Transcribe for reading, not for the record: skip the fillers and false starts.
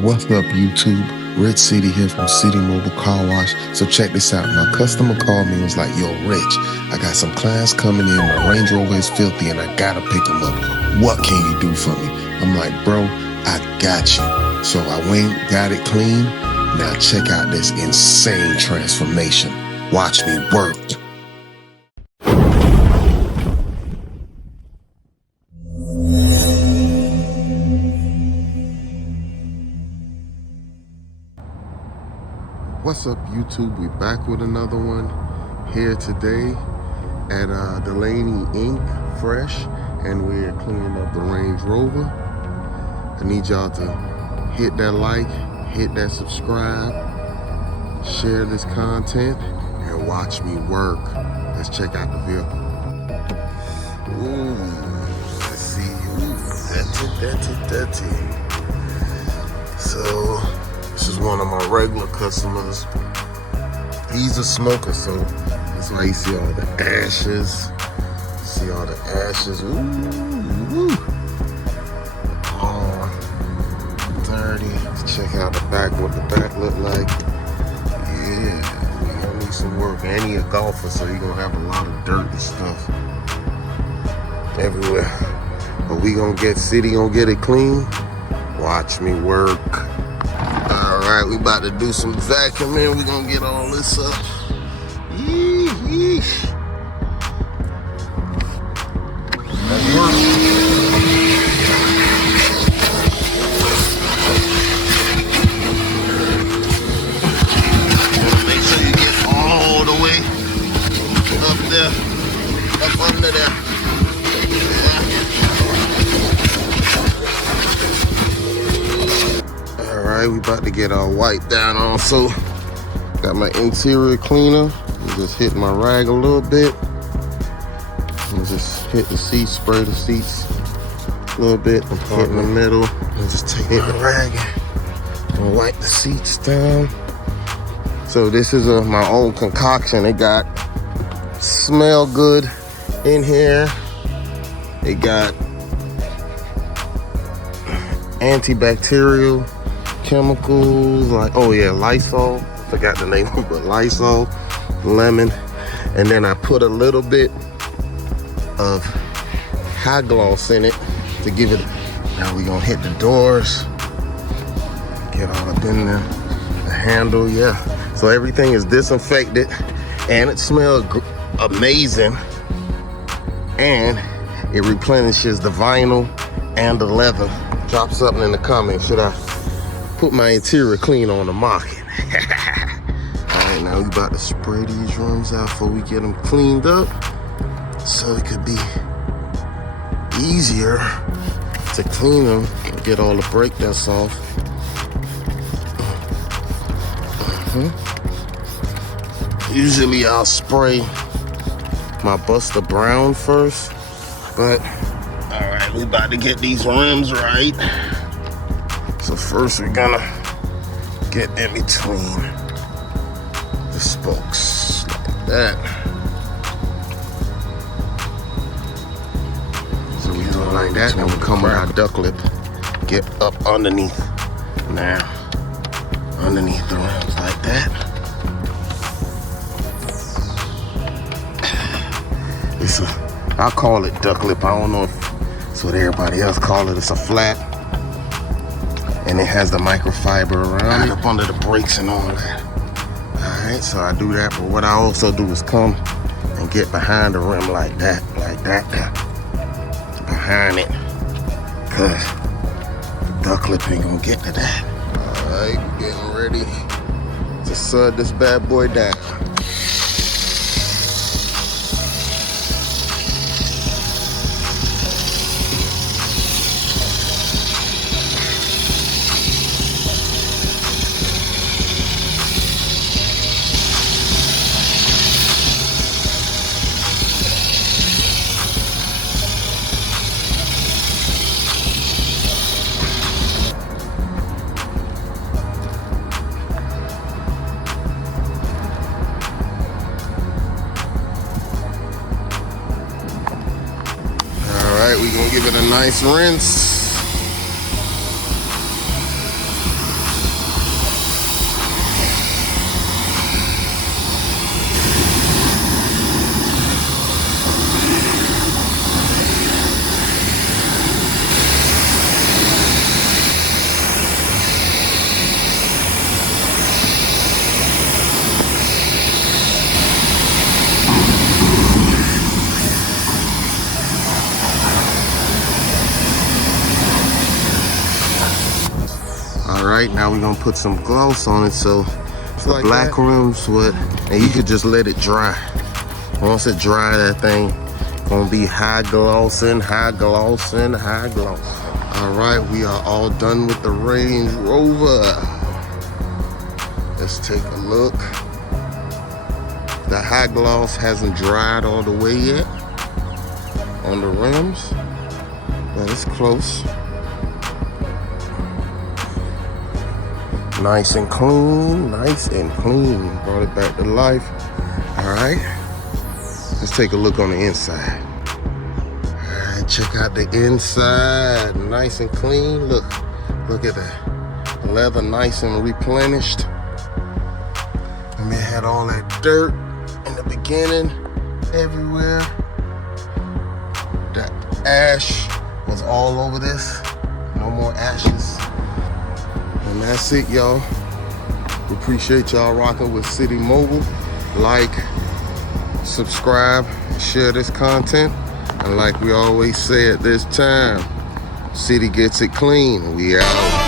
What's up, YouTube? Rich City here from City Mobile Car Wash. So check this out. My customer called me and was like, yo, Rich, I got some clients coming in. My Range Rover is filthy and I gotta pick them up. What can you do for me? I'm like, bro, I got you. So I went, got it clean. Now check out this insane transformation. Watch me work. What's up, YouTube? We back with another one here today at Delaney Inc. Fresh, and we're cleaning up the Range Rover. I need y'all to hit that like, hit that subscribe, share this content, and watch me work. Let's check out the vehicle. Ooh, let's see. Ooh, dirty. So this is one of my regular customers. He's a smoker, so that's why you see all the ashes. Ooh. Oh, dirty. Let's check out the back, what the back look like. Yeah, we gonna need some work. And he a golfer, so he gonna have a lot of dirt and stuff everywhere. But we gonna get City, gonna get it clean. Watch me work. Alright, we about to do some vacuuming. We gonna get all this up. Yeesh. That's work. Make sure you get all the way up there, up under there. Alright, we about to get our white down also. Got my interior cleaner. I'm just hitting my rag a little bit. And just hit the seats, spray the seats a little bit. I'm hitting the middle. And just take the rag and wipe the seats down. So this is my own concoction. It got smell good in here. It got antibacterial chemicals like, oh yeah, Lysol. I forgot the name, but Lysol, lemon. And then I put a little bit of high gloss in it to give it. Now we gonna hit the doors, get all up in there, the handle, yeah. So everything is disinfected and it smells amazing, and it replenishes the vinyl and the leather. Drop something in the comments. Should I put my interior clean on the market? Alright, now we about to spray these rims out before we get them cleaned up, so it could be easier to clean them and get all the brake dust off. Usually I'll spray my Buster Brown first, but alright, we about to get these rims right. So first we're gonna get in between the spokes like that. So we do it like that, and we come with our duck lip, get up underneath now, underneath the rims like that. I call it duck lip. I don't know if it's what everybody else call it. It's a flat, and it has the microfiber around it up under the brakes and all that. Alright, so I do that, but what I also do is come and get behind the rim like that, behind it, cause the duck lip ain't gonna get to that. Alright, getting ready to sud this bad boy down. Alright, we're gonna give it a nice rinse. All right, now we're gonna put some gloss on it so the like black rims would, and you could just let it dry. Once it dry, that thing gonna be high glossing, high glossing, high gloss. All right, we are all done with the Range Rover. Let's take a look. The high gloss hasn't dried all the way yet on the rims, but it's close. Nice and clean, nice and clean. Brought it back to life. All right, let's take a look on the inside. All right, check out the inside. Nice and clean. Look at that. Leather nice and replenished. I mean, it had all that dirt in the beginning, everywhere. That ash was all over this. No more ashes. And that's it, y'all. We appreciate y'all rocking with City Mobile. Like, subscribe, share this content. And like we always say at this time, City gets it clean. We out.